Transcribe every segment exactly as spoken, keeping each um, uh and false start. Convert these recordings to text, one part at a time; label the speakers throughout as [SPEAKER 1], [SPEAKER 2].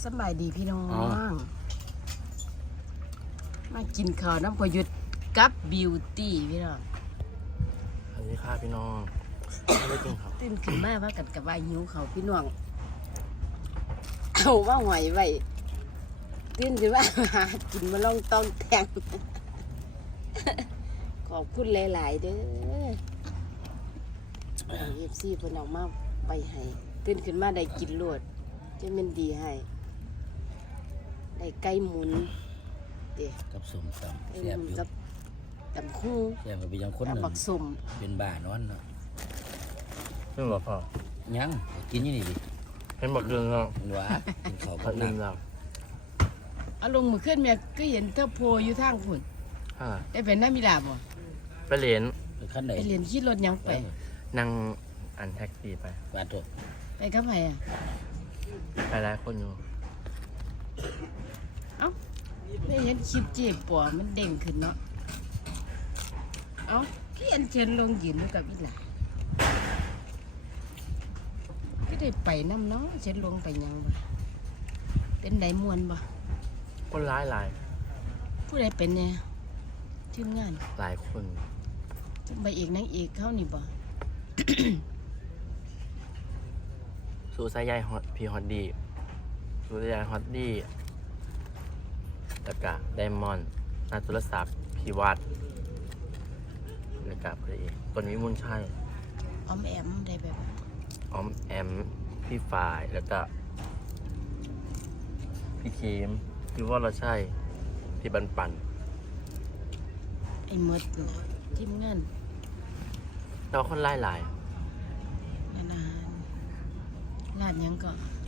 [SPEAKER 1] สบายดีพี่น้องมากินข้าวน้ำพยุดกับบิวตี้พี่น้อง
[SPEAKER 2] สวัสดีค่ะพี่น้องไม่กินครับ
[SPEAKER 1] ตื่นขึ้นมาว่ากันกับว่าหิวเขาพี่น้องเอาว่าหอยไว้ตื่นขึ้นว่ากินมาลองต้องแทงขอบคุณหลายๆเด้อเอฟซีเพิ่นเอามาไปให้ตื่นขึ้นมาได้กินรวดจะมันดีให้ได้ไก่หมุนเด็ก
[SPEAKER 3] กับสมตำ
[SPEAKER 1] ไก่หมุนกับตำคู่
[SPEAKER 3] แซ่บกับไปยังคนหนึ่ง
[SPEAKER 1] บักสม
[SPEAKER 3] เป็นบ้านอนเนาะ
[SPEAKER 2] ไม่บอกพ่อ
[SPEAKER 3] ยังกินยี่นี่ดิ
[SPEAKER 2] เป็นบอกเรื่องเรา
[SPEAKER 3] หวากินข้าวกั
[SPEAKER 2] ผัด
[SPEAKER 3] บ
[SPEAKER 2] เรื่อง
[SPEAKER 3] น้ำ
[SPEAKER 2] เรา
[SPEAKER 1] เอาลงมือขึ้นแม่ก็เห็นเธอโพอยู่ทางฝุ่นได้เป็นน้ามิลาบ่
[SPEAKER 2] ไปเหรียญ
[SPEAKER 3] ขั้นไหน
[SPEAKER 1] ไปเรียนขี่รถยังไป
[SPEAKER 2] นั่งอันแท็กซี่ไป
[SPEAKER 3] บาดตัว
[SPEAKER 1] ไปกับใครอ่ะ
[SPEAKER 2] ไปหลายคนอยู่
[SPEAKER 1] เอ้าได้เห็นคลิปเจ็บปวดมันเด้งขึ้นเนาะเอ้าพี่อันเชิญลงยืนอยู่กับอีหลาก็ได้ไปน้ำเนาะเชิญลงไปยังบ่เป็นไดมวนบ่
[SPEAKER 2] คนร้ายหลาย
[SPEAKER 1] ผู้ใดเป็นเนี่ยทีมงาน
[SPEAKER 2] หลายคน
[SPEAKER 1] ไปเอกนางเอกเข้านี่บ่
[SPEAKER 2] สูสายใยฮอตพีฮอตดีสูสายใยฮอตดีตะกะไดมอนด์นาตุลศัพท์พีวัดตะกะพระเอกคนวิมุลชัย
[SPEAKER 1] ออมแอมได้แบบ
[SPEAKER 2] ออมแอมพี่ฝ่ายแล้วก็พี่เค็มพี่ว่าเราใช่พี่บันปัน
[SPEAKER 1] ไอ้มดทีมงาน
[SPEAKER 2] เราคนไล่หลาย
[SPEAKER 1] นานลาดยังก็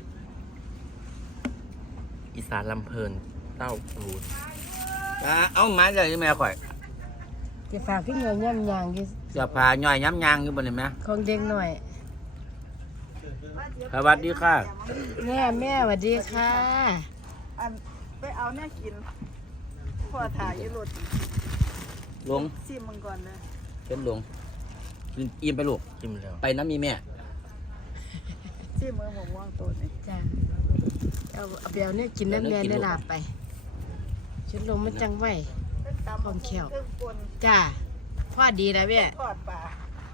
[SPEAKER 2] อีสานลำเพลินเต้าปูน
[SPEAKER 3] เอาไม้เลยแม่ข่อย
[SPEAKER 1] จะฝากพี่เงยย่ำยางอยู่
[SPEAKER 3] จะพาย่อยย้ำยางอยู่บนนี้ไหม
[SPEAKER 1] ของเด็กหน่อย
[SPEAKER 3] สวัสดีค่ะ
[SPEAKER 1] แม่แม่สวัสดีค่ะ
[SPEAKER 4] อันไปเอาเนี่ยกินพ่อถ่ายอยู่รถ
[SPEAKER 3] ลง
[SPEAKER 4] ซิมมึงก่อนเลย
[SPEAKER 3] เป็นลงอิ่มไปลูก
[SPEAKER 2] จิ้มแล้ว
[SPEAKER 3] ไปน้ำมีแม่
[SPEAKER 4] ซิมมือหมูม่วงตัวนี้
[SPEAKER 1] จ้าเอาเอาไปเอาเนี่ยกินน้ำแม่ได้ลาไปชุดลมมันจังไหวความเขียวจ้าพ่อดีนะแม่
[SPEAKER 4] ทอดปลา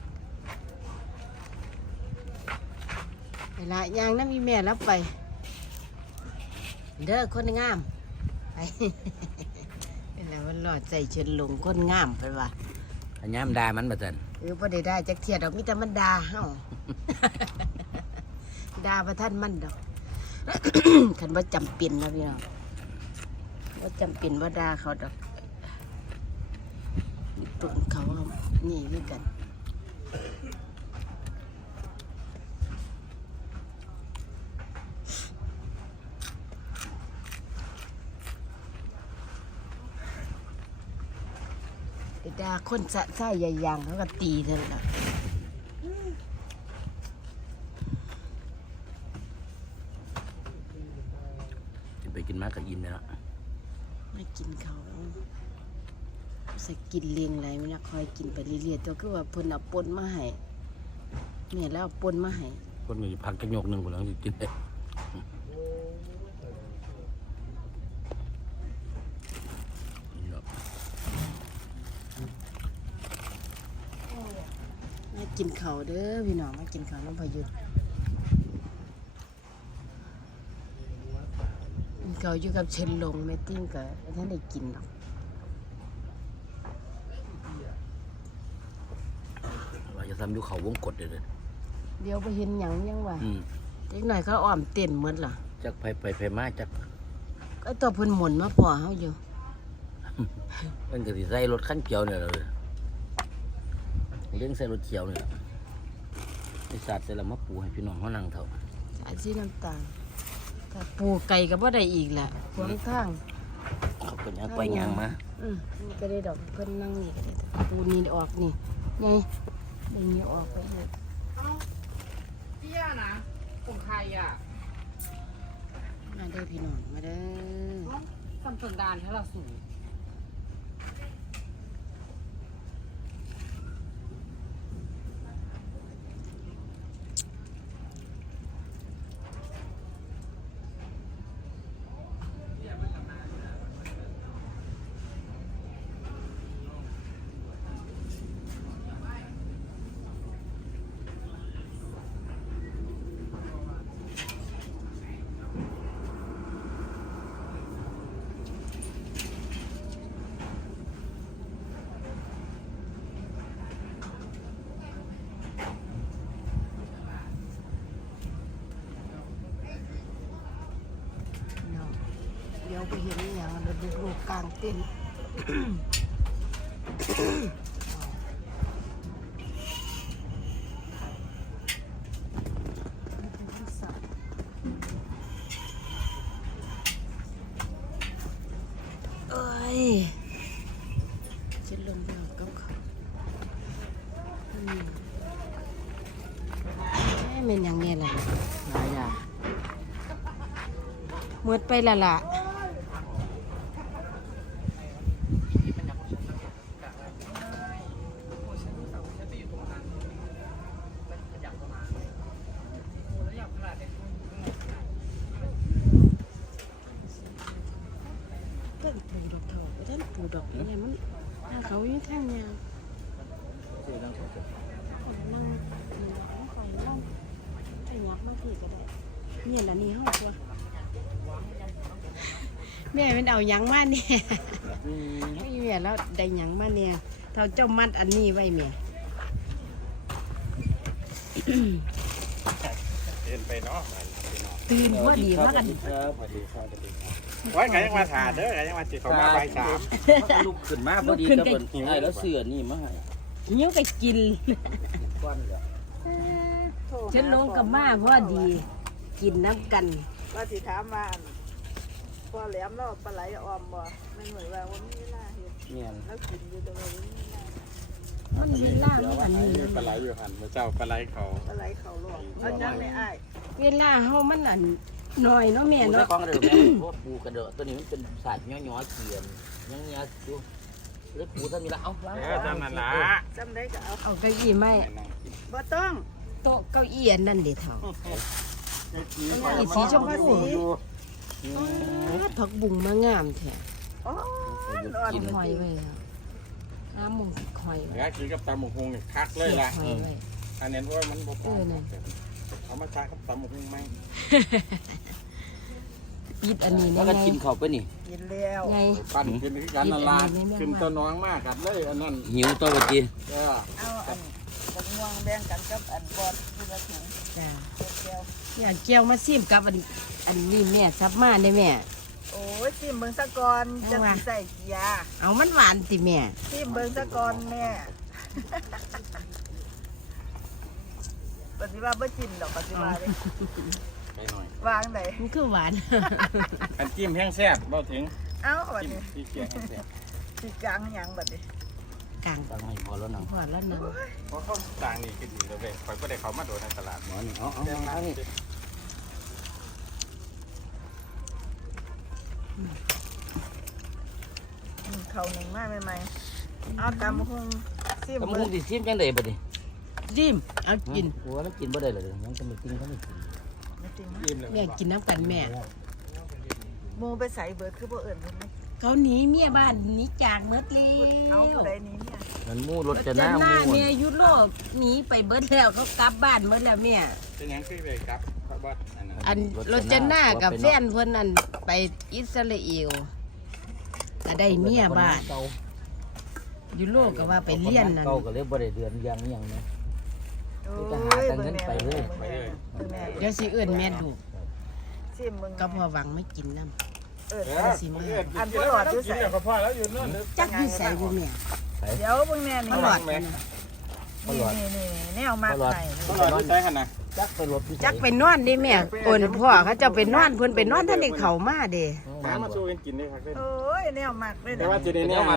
[SPEAKER 1] เวลายางน้ำมีแม่รับไปเด้อคนงามไปเป็นแล้วมันหลอดใส่เชิญลงคนงามไปว่ะ
[SPEAKER 3] อันย้ำดามันมาเถิน
[SPEAKER 1] เออพอได้ได้จักเทียดอกมิตรมันดาเฮ้าดาประท่านมันดอกคันว่าจำเป็นนะพี่น้องว่าจำเป็นว่าดาเขาดอกตุ่นเขานี่ด้วยกันดาคนสะใส่ใหญ่ยางเขาก็ตีเท่านั้น
[SPEAKER 3] ไปกินมากกับอินเนี่ยละ
[SPEAKER 1] ไม่กินเขาใส่กินเลี้ยงอะไรไม่นะคอยกินไปเรื่อยๆตัวก็ว่าเพิ่นเอาปนมาให้เนี่ยแล้วเอาปนมาให้
[SPEAKER 3] คนมีพักกระยกหนึ่งคนหลังกินได้
[SPEAKER 1] มากินเขาเด้อพี่น้องมากินเขาน้ำพายุเขาอยู่กับเชนลงไม่ติ้งกับท่านได้กินหรอก
[SPEAKER 3] เราจะทำดูเขาวงกดเลยเลย
[SPEAKER 1] เดี๋ยวไปเห็นหยังยังวะเล็กหน่อยเขาอ้อมเต้นเหมือนล่ะ
[SPEAKER 3] จักไปไปไปมาจัก
[SPEAKER 1] ก็ตัวเพิ่นหมุนมาพอเขาอยู่
[SPEAKER 3] มันก็สิใส่รถขั้นเขียวเนี่ยเลยเลี้ยงใส่รถเขียวเนี่ยไอสัตว์ใส่ละมะปูให้พี่น้องเขานั่งเถอะ
[SPEAKER 1] สายสีน้ำตาลถ้าปูไก่ก็บ่ได้อีกแหละขวางทาง
[SPEAKER 3] เขาเป็นยังไปยังมา
[SPEAKER 1] อืมนี่ก็ได้ดอกเพิ่นนั่งนี่ก็ได้ปูนี่ออกนี่ไงได้นี่ออกไปเลย
[SPEAKER 4] เอ้าเตี้ยนะของใครอ่ะ
[SPEAKER 1] มาเด้อพี่น้องมาเด้อ
[SPEAKER 4] ทำสันดานให้เราสูง
[SPEAKER 1] ไปเห็นอหย่างเราดูลูกกลางเต้นเอ้ยฉันลงไปเอากับเขาอืมเอ้ยเป็นอย่างนี้แหละ
[SPEAKER 3] หลายอย่าง
[SPEAKER 1] หมดไปและล่ะเพิ่นปูดอกเถาะท่านปูดอกอะไรมันทางเขาอยู่ทางยาวนั่งนั่งคอยนั่งขยับมาพี่ก็ได้เนี่ยละนี่ห้องตัวแม่เป็นเอาหยังมาเนี่ยไม่แม่แล้วได้หยังมาเนี่ยเท่าเจ้ามัดอันนี้ไว้แม่
[SPEAKER 5] เดินไปเนาะ
[SPEAKER 1] ตื่นว่าดีมากกัน
[SPEAKER 3] ครับสวัสดีครับสวัสดีครับ
[SPEAKER 5] ไว้ใครยังมาถาเด้อใครยังมาจิเขามาใบายสาม
[SPEAKER 3] ลุกขึ้นมาพอดีกับเพิ่นไอ้แล้วเสือนี่มาให้
[SPEAKER 1] นิ้วก็กิน
[SPEAKER 3] ก้อนเลย
[SPEAKER 1] ฉันลงกับมาว่าดี กินน้ำกัน
[SPEAKER 4] ว่าสิถามว่าอันพ่อแหลมเราปลาไหลออมบ่ไม่เหมือนว่าวันนี้เวลาเห็น
[SPEAKER 3] เนี่ย
[SPEAKER 4] แล้วกินอยู่แตลอดวันนี้เวลา
[SPEAKER 1] มันเวลามันอันนี้
[SPEAKER 5] ปลาไหลอยู่หันพระเจ้าปลาไหลเขา
[SPEAKER 4] ปลาไหลเขาหลอกเอาจังไม่อ้าย
[SPEAKER 1] เวลาเฮามันอันหน่อยเนาะแม่
[SPEAKER 3] ปูได้
[SPEAKER 1] เนาะ
[SPEAKER 3] กล้องเด้อแม่เพราะว่าปูกระเดอะตัวนี้มันเป็นสาดย้อยๆเกียมยังเงี้ยดูแล้วปูท่านมีละเอ้าล้าง
[SPEAKER 5] เออจำนั่นละ
[SPEAKER 4] จำได้ก็เอา
[SPEAKER 1] เอาเก้าอี้ไม้
[SPEAKER 4] บ่ต้อง
[SPEAKER 1] โต๊ะเก้าอี้อันนั่นเด็ดเท่า อีสีชมพู ผักบุ้งมางามแท้
[SPEAKER 4] อ๋ออ่อน
[SPEAKER 3] กิน
[SPEAKER 1] หอยไว้แล้วน้ำมุงหอย
[SPEAKER 5] เนื้อกินกับตำหมกฮงนี่คักเลยล่ะ
[SPEAKER 1] หอยไว้
[SPEAKER 5] อันนี้ว่ามันบ่พ
[SPEAKER 1] เอ
[SPEAKER 5] อ
[SPEAKER 1] อนั่น
[SPEAKER 5] เขามาใช้กับตำหมกฮงไหม
[SPEAKER 1] ปิดอันนี้
[SPEAKER 3] แล้ว
[SPEAKER 1] ได้
[SPEAKER 3] ก็
[SPEAKER 1] ไง
[SPEAKER 3] กินข้าวไปนี่
[SPEAKER 4] กินแล้ว
[SPEAKER 1] ไง
[SPEAKER 5] ปั้นกินกันนั่นละขึ้นตัวน้องมากกัดเลยอันนั้น
[SPEAKER 3] หิวตัวเมื่อกี้
[SPEAKER 5] เออ
[SPEAKER 4] เอาอันบักม่วงแบ่งกันกับอันบอดคือละถุง
[SPEAKER 1] จ้า
[SPEAKER 4] เดียว
[SPEAKER 1] อยากเกี่ยวมาซิมกับอันอันนี้แม่ซับมาได้แม่
[SPEAKER 4] โอ้ยซิมเบิ่งซะก่อนจะสิใส่กี่ยา
[SPEAKER 1] เอามันหวานติแม่
[SPEAKER 4] ซิมเบิ่งซะก่อนแม่ปฏิว่าบ่จิ้มดอกปฏิว่าเลย
[SPEAKER 5] ไปหน่อยว
[SPEAKER 4] างไหน
[SPEAKER 1] มันคือหวาน
[SPEAKER 5] อันจิ้มแห้งแซ่บเบ้าถึง
[SPEAKER 4] เอ้าบัด
[SPEAKER 5] จิ้ม
[SPEAKER 4] นี้
[SPEAKER 5] ที่เกียงแห้งแซ่บ
[SPEAKER 4] สิกลางหยังบัดนี้
[SPEAKER 1] กลาง
[SPEAKER 3] ตั้งให้พอแล้วนะ
[SPEAKER 1] พอแล้วนะ
[SPEAKER 5] เพราะเขาต่างนี่ก็ดีแล้วเว้ยคอยก็ได้เขามาโดนในตลาด
[SPEAKER 3] หมอนี่เอาเอา
[SPEAKER 5] เจ้าหน้า
[SPEAKER 3] เอานี่
[SPEAKER 5] ที่
[SPEAKER 4] เขาหนึ่งมาใหม่ๆเอาตำหุงซิม
[SPEAKER 3] ตำ
[SPEAKER 4] เบิ่
[SPEAKER 3] หู
[SPEAKER 4] ง
[SPEAKER 3] ดิซิมจังได๋บัดนี้
[SPEAKER 1] ซิมเอากิน
[SPEAKER 3] หัวมันกินบ่ได้เลยยังจะไม่กินเขาไม่กิน
[SPEAKER 4] ไม่จริงนะ
[SPEAKER 5] ยิ้มเลย
[SPEAKER 1] แม่กินน้ำกันแม่
[SPEAKER 4] โมไปใส่เบิดคือบ่เอิ้นเพิ่นนะ
[SPEAKER 1] เขาหนีเมียบ้านหนีจากเมดแล้
[SPEAKER 4] เอา
[SPEAKER 1] ว
[SPEAKER 4] ผู้ใดนี้เนี่ย
[SPEAKER 3] มันหมู่รถ
[SPEAKER 1] จะ
[SPEAKER 3] จะ
[SPEAKER 1] ห
[SPEAKER 3] หน้าห
[SPEAKER 1] น้า
[SPEAKER 3] มู่
[SPEAKER 1] เมียยุโรปหนีไปเบิดแล้วเขากลับบ้านเบิดแล้วแม่
[SPEAKER 5] เป็นหยังคือไปครับพระบัดอันนั้น
[SPEAKER 1] อันรถจะหน้ากับแฟนเพิ่นนั่นไปอิสราเอลก็ได้เมียบ้าน
[SPEAKER 3] เก่า
[SPEAKER 1] ยุโรปก็ว่าไปเรียนนั่น
[SPEAKER 3] เก่าก็เลยบ่ได้เดือนยังยังนะ
[SPEAKER 4] โอ้
[SPEAKER 3] ไปหากันเงินไปเลย
[SPEAKER 5] ไปเลย
[SPEAKER 4] เบิ่งแม่
[SPEAKER 1] เดี๋ยวสิเอิ้นแม่ดู
[SPEAKER 4] ซิมเบิ่ง
[SPEAKER 1] ก็พอหวังไม่กินน้
[SPEAKER 4] เอิ้น
[SPEAKER 5] เออกินแล้วก็พอแล้วอยู่นั่น
[SPEAKER 1] ำจักอยู่ใส่บ่แม่
[SPEAKER 4] เดี๋ยวเบิ่งแม่นี่
[SPEAKER 1] ตลอดนะ
[SPEAKER 4] นี่นี่นี่แนวมากใส่
[SPEAKER 5] ตลอดที่ใช้ขนาด
[SPEAKER 3] จักไปรถพี่
[SPEAKER 1] จักไปนอนได้แม่โอนพ่อเขาเจะไปนอนเพิ่นไปนอนท่านได้เข้ามาเด้
[SPEAKER 5] หมามาสู้กันกินได้ครับ
[SPEAKER 4] โอ้ยแนวมากเลย
[SPEAKER 5] แต่
[SPEAKER 4] นะ
[SPEAKER 5] ว่าจะได้เนี่ย